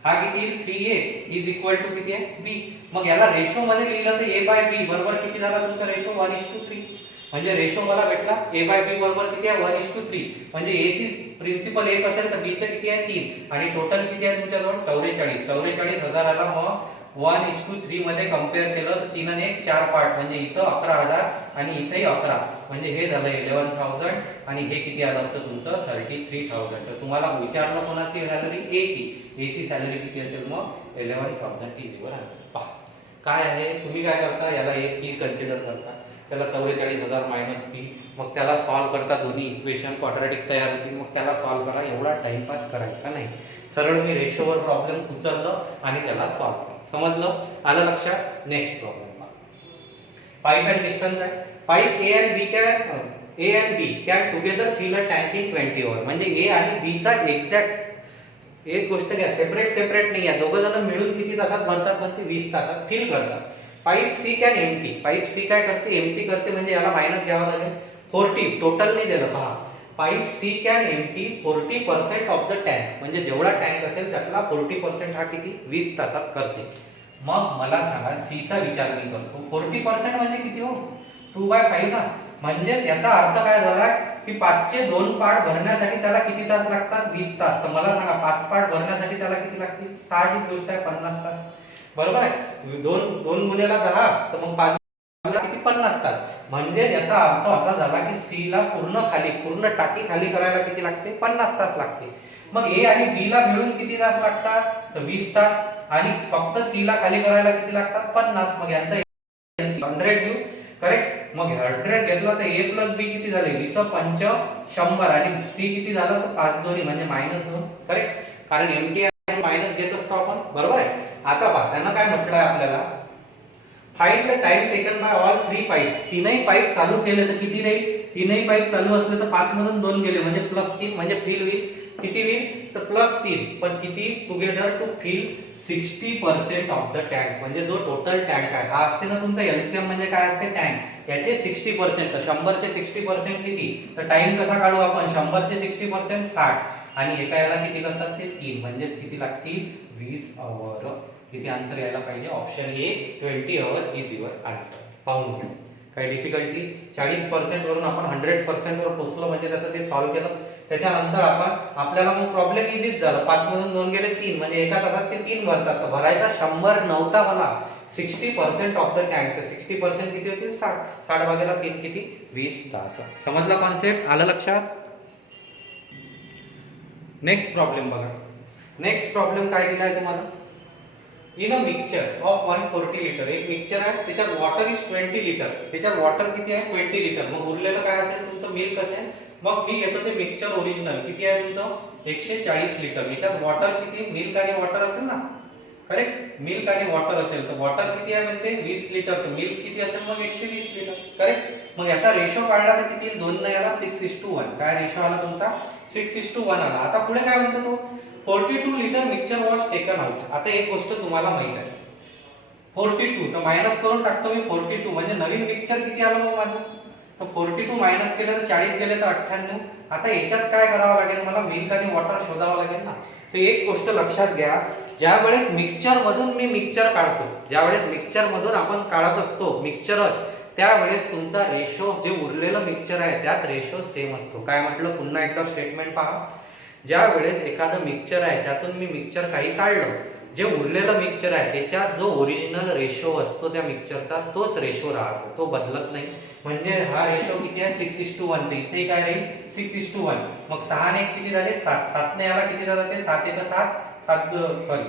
हा किती येईल 3a इज इक्वल टू किती आहे b. मग याला रेशो मध्ये लिहिलं तर a बाय b बरोबर किती झाला तुमचा रेशो 1:3. म्हणजे रेशो मला भेटला a बाय b बरोबर किती आहे 1:3. म्हणजे a ची प्रिन्सिपल 1 असेल तर b चं किती आहे 3 आणि टोटल किती आहे तुमच्याजवळ 44,000. मग 1:3 मध्ये कंपेअर केलं तर 3 आणि 1 4 पार्ट, म्हणजे इथं 11,000 आणि इथेही 11, म्हणजे हे झालं 11,000 आणि हे किती आलं असतं तुमचं 33,000. तर तुम्हाला विचारलं कोणाची सॅलरी, ए ची सॅलरी किती असेल, मग 11,000 इजीवर आन्सर. पहा काय आहे, तुम्ही काय करता, याला एक पी कन्सिडर करता, त्याला 44,000 मायनस पी, मग त्याला सॉल्व्ह करता, दोन्ही इक्वेशन क्वाड्रॅटिक तयार होतील, मग त्याला सॉल्व्ह करा. एवढा टाइमपास करायचा नाही, सरळ मी रेशोवर प्रॉब्लेम उचललं आणि त्याला सॉल्व्ह केलं. समजलं, आलं लक्षात? Next problem pipe and distance आहे. Pipe A and B can together fill a tank in 20 hour. म्हणजे ए आणि बी चा एक्झॅक्ट एक गोष्ट घ्या, सेपरेट नाही आहे, दोघं जण मिळून किती तासात भरतात, मग ते 20 तासात फिल करतात. Pipe C can empty. Pipe C काय करते, एम्प्टी करते, म्हणजे याला मायनस घ्यावं लागेल. 40 टोटल नाही दिलं. पहा, pipe C can empty 40% of the tank. म्हणजे जेवढा टँक असेल त्यातला 40% हा किती 20 तासात करते. मग मला सांगा सी चा विचार मी करतो, 40% म्हणजे किती हो 2/5 ना. म्हणजेच याचा अर्थ काय झाला की 5चे 2 पार्ट भरण्यासाठी त्याला किती तास लागतात 20 तास. तर मला सांगा 5 पार्ट भरण्यासाठी त्याला किती लागतील, साहजिक गोष्ट आहे 50 तास. बरोबर आहे, 2 गुणिले 10, तर मग 5 किती 50 तास. म्हणजे याचा अर्थ असा झाला की सी ला पूर्ण टाकी खाली करायला किती लागते 50 तास लागते. मग ए आणि बी ला मिळून किती तास लागतात, तर 20 तास, आणि फक्त सी ला खाली करायला किती लागतात 50. मग यांचा 100 घेऊ. करेक्ट. मग 100 घेतला तर ए प्लस बी किती झाले 20 5 100 आणि सी किती झालं तर 5 दोन्ही म्हणजे -2. करेक्ट, कारण एमटी मायनस घेत असतो आपण. बरोबर आहे. आता पहा त्यांना काय म्हटलंय आपल्याला, find the time taken bye all 3 pipes. तीनही पाईप चालू केले तर किती राहील, तीनही पाईप चालू असले तर 5 मधून 2 गेले म्हणजे +3, म्हणजे फिल होईल किती होईल तर +3. पण किती together to fill 60% of the tank. म्हणजे जो टोटल टँक आहे हा असते ना तुमचा एलसीएम, म्हणजे काय असते टँक, याचे 60%. तर 100 चे 60% किती, तर टाइम कसा काढू आपण, 100 चे 60% 60 आणि एका याला किती करतात ते 3, म्हणजे किती लागतील 20 आवर. किती आन्सर यायला पाहिजे, option A 20 our is your answer. पाहून घ्या काही डिफिकल्टी. 40% वरून आपण 100% वर पोहोचलो, म्हणजे त्याचं ते सॉल्व्ह केलं. त्याच्यानंतर आपल्याला मग प्रॉब्लेम इझीच झाला, 5 मधून 2 गेले 3, म्हणजे एका तासात ते 3 भरतात. तर भरायचा 100 नव्हता मला, 60% ऑफ द टँक. तर 60% किती होतील 60, 60 भागाला 3 किती 20 तास. समजला कॉन्सेप्ट, आलं लक्षात? नेक्स्ट प्रॉब्लेम बघा. नेक्स्ट प्रॉब्लेम काय दिलाय तुम्हाला, in a mixture of 140 litre. एक मिक्सचर आहे, त्याच्यात वॉटर इज 20 लिटर. त्याच्यात वॉटर किती आहे 20 लिटर. मग उरलेलं काय असेल तुमचं मिल्क असेल. मग मी घेतो ते मिक्सचर ओरिजिनल, किती आहे तुमचं 140 लिटर. याच्यात वॉटर किती, मिल्क आणि वॉटर असेल ना. करेक्ट, मिल्क आणि वॉटर असेल तर वॉटर किती आहे म्हणते 20 लिटर, तर मिल्क किती असेल मग 120 लिटर. करेक्ट. मग याचा रेशो काढला तर किती 2 ने याला 6:1. काय रेशो आला तुमचा 6:1 आला. आता पुढे काय म्हणतो तो, 42 litre mixture was taken out. आता एक गोष्ट तुम्हाला माहित आहे 42, तर मायनस करून टाकतो मी 42, म्हणजे नवीन मिक्सचर किती आलं मग माझं, तर 42 मायनस केलं तर 40 गेले तर 98. आता याच्यात काय करावं लागेल मला, मिल्क आणि वॉटर शोधावं लागेल ना. तर एक गोष्ट लक्षात घ्या, ज्या वेळेस मिक्सचर मधून मी मिक्सचर काढतो, ज्या वेळेस मिक्सचर मधून आपण काढत असतो मिक्सचरच, त्यावेळेस तुमचा रेशो जे उरलेलं मिक्सचर आहे त्यात रेशो सेम असतो. काय म्हटलं, पुन्हा एकदा स्टेटमेंट पहा. ज्या वेळेस एखादं मिक्सचर आहे त्यातून मी मिक्सचर काही काढलं, जे उरलेलं मिक्सचर आहे त्याच्यात जो ओरिजिनल रेशो असतो त्या मिक्सचरचा तोच रेशो राहतो, तो बदलत नाही. म्हणजे हा रेशो किती आहे 6:1. तर इथे काय राहील 6:1. मग 6 ने किती झाले 7, 7 ने याला किती जाते 7 1 7, 7 सॉरी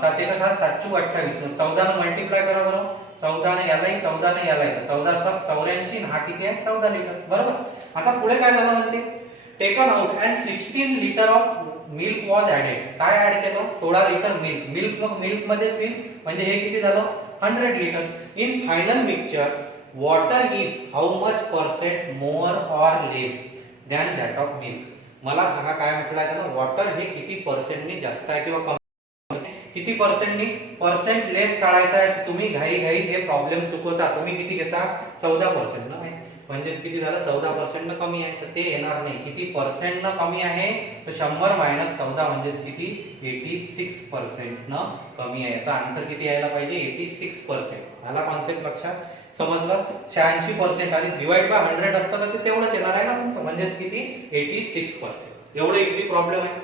7 1 7, 7 चूक 28. 14 ने मल्टिप्लाय करा बरं, 14 ने यालाही 14 ने यालाही, 14 7 84. हा किती आहे 14 लिटर. बरोबर. आता पुढे काय झालं म्हणते, taken out and 16 litre of milk was added. काय ऍड केलं? 16 लिटर मिल्क. मग मिल्क मध्येच मिल्क म्हणजे हे किती झालं? 100 litre. In final mixture water is how much % more or less than that of milk. मला सांगा काय म्हटलंय त्यानं? वॉटर हे किती पर्सेंटनी जास्त आहे किंवा कमी? किती पर्सेंटनी? पर्सेंट लेस काढायचा आहे. तुम्ही घाई हे प्रॉब्लेम चुकवता. तुम्ही किती घेता? 14% ना. म्हणजे किती झालं? 14% न कमी आहे. तर ते येणार नाही. किती पर्सेंट न कमी आहे? तर 100 - 14 म्हणजे किती? 86% न कमी आहे. याचा आन्सर किती यायला पाहिजे? 86%. आला कॉन्सेप्ट लक्षात? समजलं? 86% आणि डिवाइड बाय 100 असतं तर ते तेवढंच येणार आहे ना तुमचं. म्हणजे किती? 86%. एवढं इझी प्रॉब्लेम आहे.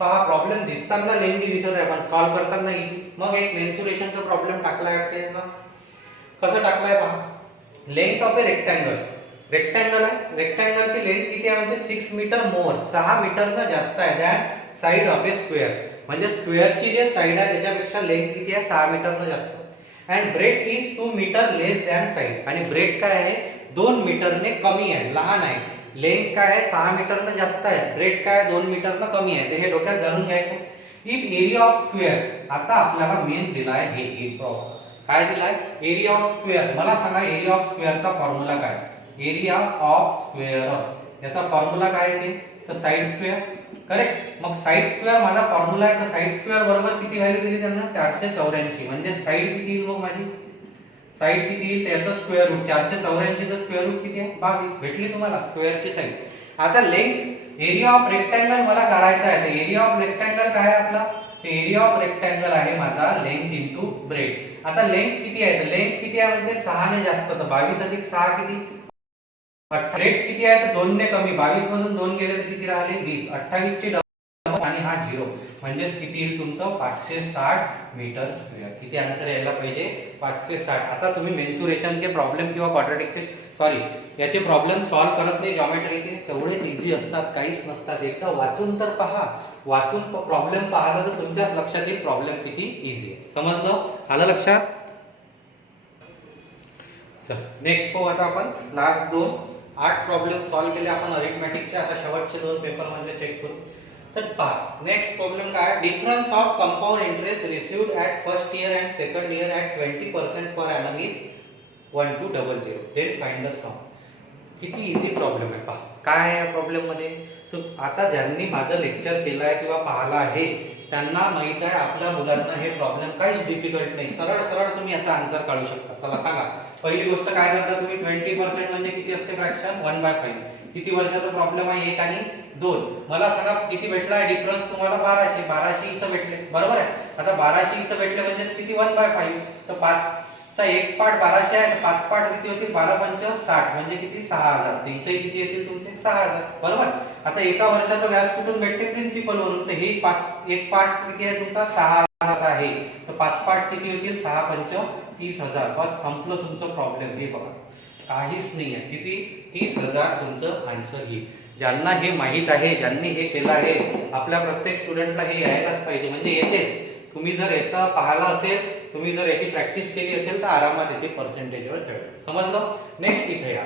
पहा प्रॉब्लेम दिसताना लेंथी दिसत आहे पण सॉल्व्ह करताना इझी. मग एक मेन्सुरेशनचा प्रॉब्लेम टाकलाय वाटते ना. कसं टाकलाय पहा. Length of A rectangle. Rectangle आहे. रेक्टँगलची लेंथ किती आहे? म्हणजे 6 मीटर मोर. 6 मीटरनं जास्त आहे than side of A square. म्हणजे स्क्वेअरची जे साइड आहे त्याच्यापेक्षा लेंथ किती आहे? 6 मीटरनं जास्त. And breadth is 2 metre less than side. आणि ब्रेथ काय आहे? 2 मीटरने कमी आहे, लहान आहे. लेंथ काय आहे? 6 मीटरनं जास्त आहे. ब्रेथ काय? 2 मीटरनं कमी आहे. ते हे डोक्यात घालून घ्यायचं. If area of square. आता आपल्याला मेन दिलाय हे प्रॉब्लेम. काय दिलाय? Area of square. मला सांगा एरिया ऑफ स्क्वेअरचा फॉर्म्युला काय? एरिया ऑफ स्क्वेअर याचा फॉर्म्युला काय आहे? तर साइड स्क्वेअर. करेक्ट. मग साइड स्क्वेअर माझा फॉर्म्युला आहे. तर साइड स्क्वेअर बरोबर किती व्हॅल्यू दिली त्यांना? 484. म्हणजे साइड किती येईल? मग माझी साइड किती येईल? त्याचं स्क्वेअर रूट. 484 चं स्क्वेअर रूट किती आहे? 22. भेटली तुम्हाला स्क्वेअरची साइड. आता लेंथ एरिया ऑफ रेक्टँगल मला करायचा आहे. तर एरिया ऑफ रेक्टँगल काय आहे आपला? एरिया ऑफ रेक्टँगल आहे माझा लेंथ इंटू ब्रेथ. आता लेंथ किती आहे? तर लेंथ किती आहे? म्हणजे 6 ने जास्त. तर 22 अधिक 6 किती? 28. ब्रेथ किती आहे? तर 2 ने कमी. 22 मधून 2 गेले तर किती राहिले? 20. 28 ची आणि हा 0 म्हणजे किती येईल तुमचं? 560 मीटर स्क्वेअर. किती आन्सर यायला पाहिजे? 560. आता तुम्ही मेन्सुरेशन के प्रॉब्लेम किंवा क्वाड्रॅटिकचे याचे प्रॉब्लेम सॉल्व्ह करत नाही जॉमेट्रीचे. तेवढेच इझी असतात, काहीच नसतात. एकदा वाचून तर पहा. वाचून प्रॉब्लेम पाहिला तर तुमच्या लक्षात येईल प्रॉब्लेम किती इझी आहे. समजलं? आलं लक्षात? चल नेक्स्ट पाहू आता आपण. लास्ट 8 प्रॉब्लेम सॉल्व्ह केले आपण अरिथमॅटिकचे. आता शेवटचे 2 पेपर मध्ये चेक करू. तर पहा नेक्स्ट प्रॉब्लेम काय? Difference of compound interest received at first year and second year at 20% per annum is 1200. Then find the sum. किती इझी प्रॉब्लेम आहे पहा. काय आहे या प्रॉब्लेम मध्ये? तर आता ज्यांनी माझं लेक्चर केलंय किंवा पाहिलं आहे त्यांना माहित आहे आपल्या मुलांना हे प्रॉब्लेम काहीच डिफिकल्ट नाही. सरळ सरळ तुम्ही याचा आन्सर काढू शकता. चला सांगा. पहिली गोष्ट काय करता तुम्ही? 20% म्हणजे किती असते फ्रॅक्शन? 1/5. किती वर्षाचा प्रॉब्लेम आहे? 1 आणि 2. मला सांगा किती भेटला डिफरन्स तुम्हाला? 1200. 1200 इथं भेटले बरोबर आहे. आता 1200 इथं भेटले म्हणजे किती? 1/5. तर 5 चा 1 पार्ट 1200 आहे. 5 पार्ट किती होतील? 12 पंच 60 म्हणजे किती? 6000. तर इथे किती येतील तुमचे? 6000 बरोबर. आता एका वर्षाचं व्याज कुठून भेटते? प्रिन्सिपल वरून. तर हे 1 पार्ट किती आहे तुमचा? 6000 आहे. तर 5 पार्ट किती होतील? 6 पंच 30,000. बस संपलं तुमचं प्रॉब्लेम. हे बघा काहीच नाही आहे. किती? 30,000 तुमचं आन्सर येईल. ज्यांना हे माहित आहे, ज्यांनी हे केलं आहे, आपल्या प्रत्येक स्टुडंटला हे यायलाच पाहिजे. म्हणजे येतेच. तुम्ही जर याचा पाहिला असेल, तुम्ही जर याची प्रॅक्टिस केली असेल तर आरामात येते पर्सेंटेजवर ठेवेल. समजलं? नेक्स्ट इथे या.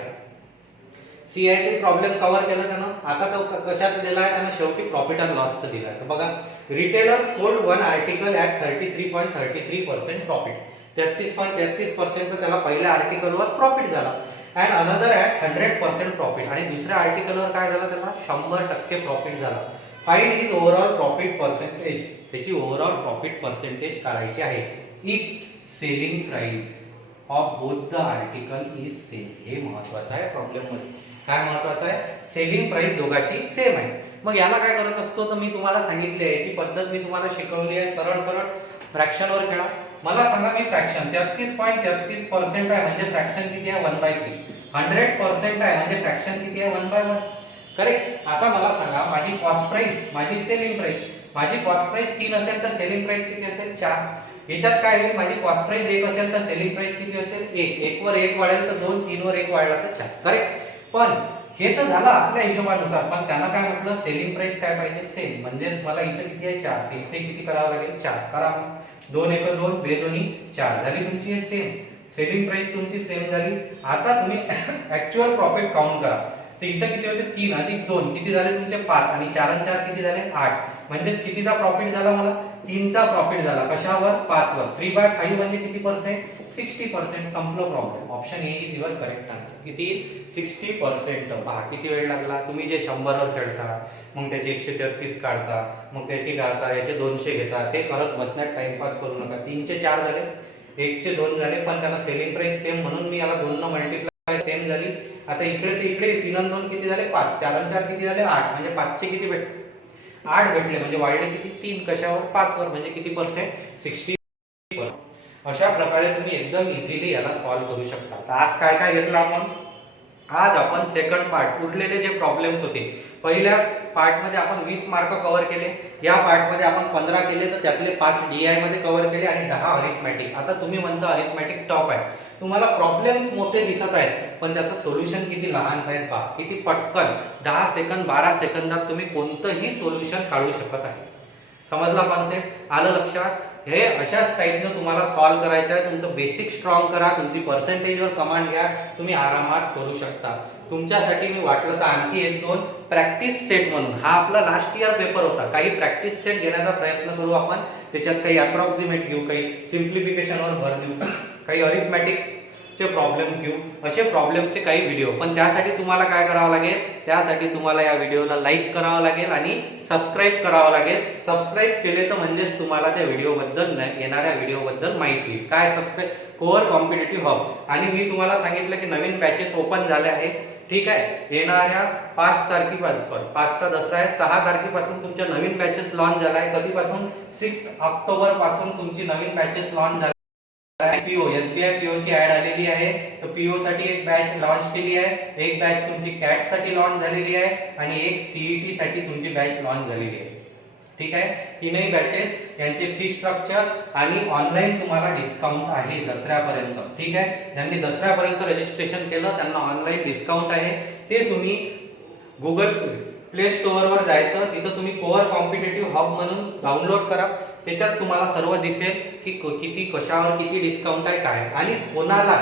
सीआयचे प्रॉब्लेम कव्हर केलं त्यानं. आता तो कशाचं दिला आहे त्यानं? शेवटी प्रॉफिट अँड लॉसचं दिलं आहे. तर बघा retailer sold 1 article at 33.33% profit. 33.33% त्याला पहिल्या आर्टिकलवर प्रॉफिट झाला. And another at 100% profit. आणि दुसऱ्या आर्टिकलवर काय झालं? त्याला 100% प्रॉफिट झाला. Find his overall profit percentage. त्याची ओव्हरऑल प्रॉफिट पर्सेंटेज काढायची आहे. If selling price of both the article is same. हे महत्वाचं आहे प्रॉब्लेम मध्ये. काय महत्वाचं आहे? सेलिंग प्राइस दोघांची सेम आहे. मग याला काय करत असतो? तर मी तुम्हाला सांगितले आहे. याची पद्धत मी तुम्हाला शिकवली आहे. सरळ सरळ फ्रॅक्शनवर खेळा. मला सांगा मी फ्रॅक्शन 33.33% आहे म्हणजे फ्रॅक्शन किती आहे? 1/3. 100% आहे म्हणजे फ्रॅक्शन किती आहे? 1/1. करेक्ट. आता मला सांगा माझी कॉस्ट प्राइस, माझी सेलिंग प्राइस. माझी कॉस्ट प्राइस 3 असेल तर सेलिंग प्राइस किती असेल? 4. याच्यात काय आहे? माझी कॉस्ट प्राइस 1 असेल तर सेलिंग प्राइस किती असेल? 1. 1 वर 1 वाढेल तर 2, 3 वर 1 वाढला तर 4. करेक्ट. पण हे तर झालं आपल्या हिशोबानुसार. पण त्यांना काय म्हटलं? सेलिंग प्राइस काय पाहिजे? सेम. म्हणजेच मला इथे किती आहे? 4. तर इथे किती करावं लागेल? 4 करा. 2 1 2, 2 2 4 झाली तुमची हे सेम. सेलिंग प्राइस तुमची सेम झाली. आता तुम्ही ऍक्च्युअल प्रॉफिट काउंट करा. तर इथं किती होते 3 अधिक 2 किती झाले तुमचे 5 आणि 4 आणि 4 किती झाले 8. म्हणजेच कितीचा प्रॉफिट झाला मला 3चा प्रॉफिट झाला. कशावर 5 वर. 3/5 म्हणजे किती पर्सेंट 60%. संपलं problem. Option A is your correct answer. किती 60%. पहा किती वेळ लागला. तुम्ही जे 100 वर खेळता मग त्याचे 133 काढता मग त्याची काढता याचे 200 घेता ते करत बसण्यात टाइमपास करू नका. 3 चे 4 झाले 1 चे 2 झाले पण त्याला सेलिंग प्राइस सेम म्हणून मी याला 2 न मल्टिप्लाय सेम झाली. आता इकडे ते इकडे 3 आणि 2 किती झाले 5 4 आणि 4 किती झाले 8 म्हणजे 5 चे किती भेटले 8 भेटले म्हणजे वाढले किती 3 कशावर 5 वर म्हणजे किती पर्सेंट 60%. अशा प्रकारे तुम्ही एकदम इझिली याला सॉल्व्ह करू शकता. तर आज काय काय घेतलं आपण. आज आपण सेकंड पार्ट उरलेले जे प्रॉब्लेम्स होते पहिल्या पार्ट मध्ये आपण 20 मार्क कव्हर केले. या पार्ट मध्ये आपण 15 केले तर त्यातले 5 डीआय मध्ये कव्हर केले आणि 10 अरिथमॅटिक. आता तुम्ही म्हणता अरिथमॅटिक टॉप आहे तुम्हाला प्रॉब्लेम्स मोठे दिसत आहेत पण त्याचं सोल्युशन किती लहान आहे पहा. किती पटकन 10 सेकंद 12 सेकंदात तुम्ही कोणतंही सोल्युशन काढू शकत आहे. समजला कॉन्सेप्ट आलं लक्षात. हे अशाच टाईपनं तुम्हाला सॉल्व्ह करायचं आहे. तुमचं बेसिक स्ट्रॉंग करा तुमची पर्सेंटेजवर कमांड घ्या तुम्ही आरामात करू शकता. तुमच्यासाठी मी वाटलं तर आणखी 1-2 प्रॅक्टिस सेट म्हणून हा आपला लास्ट इयर पेपर होता. काही प्रॅक्टिस सेट घेण्याचा प्रयत्न करू आपण. त्याच्यात काही अप्रॉक्सिमेट घेऊ काही सिम्प्लिफिकेशनवर भर देऊ काही अरिथमॅटिक चे प्रॉब्लेम्स घेऊ असे प्रॉब्लेम्सचे काही व्हिडिओ. पण त्यासाठी तुम्हाला काय करावं लागेल त्यासाठी तुम्हाला या व्हिडिओला लाईक करावं लागेल आणि सबस्क्राईब करावं लागेल. सबस्क्राईब केले तर म्हणजेच तुम्हाला त्या व्हिडिओबद्दल येणाऱ्या व्हिडिओबद्दल माहिती होईल. काय सबस्क्राईब कोअर कॉम्पिटिटिव्ह हब. आणि मी तुम्हाला सांगितलं की नवीन बॅचेस ओपन झाले आहे. ठीक आहे येणाऱ्या 5 तारखेपासून 5 चा दसरा आहे 6 तारखेपासून तुमच्या नवीन बॅचेस लॉन्च झाला आहे. कधीपासून 6 ऑक्टोबर पासून तुमची नवीन बॅचेस लॉन्च झाली. पीओ एसबीआय पीओ ची ऍड आलेली आहे. तर पीओ साठी एक बॅच लॉन्च केली आहे. एक बॅच तुमची कॅट साठी लॉन्च झालेली आहे आणि एक सीईटी साठी तुमची बॅच लॉन्च झालेली आहे. ठीक आहे तीनही बॅचेस यांचे फी स्ट्रक्चर आणि ऑनलाईन तुम्हाला डिस्काउंट आहे दसऱ्यापर्यंत. ठीक आहे ज्यांनी दसऱ्यापर्यंत रजिस्ट्रेशन केलं त्यांना ऑनलाईन डिस्काउंट आहे. ते तुम्ही गुगल प्ले स्टोअर वर जायचं तिथं तुम्ही कोअर कॉम्पिटिटिव्ह हब म्हणून डाउनलोड करा. त्याच्यात तुम्हाला सर्व दिसेल की किती कशावर किती डिस्काउंट आहे काय. आणि कोणाला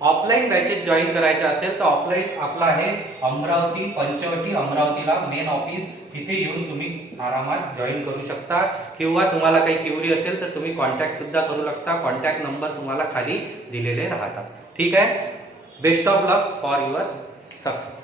ऑफलाईन बॅचेस जॉईन करायचे असेल तर ऑफलाईन आपला आहे अमरावती पंचवटी अमरावतीला मेन ऑफिस. तिथे येऊन तुम्ही आरामात जॉईन करू शकता किंवा तुम्हाला काही क्युरी असेल तर तुम्ही कॉन्टॅक्ट सुद्धा करू शकता. कॉन्टॅक्ट नंबर तुम्हाला खाली दिलेले राहतात. ठीक आहे best of luck for your success.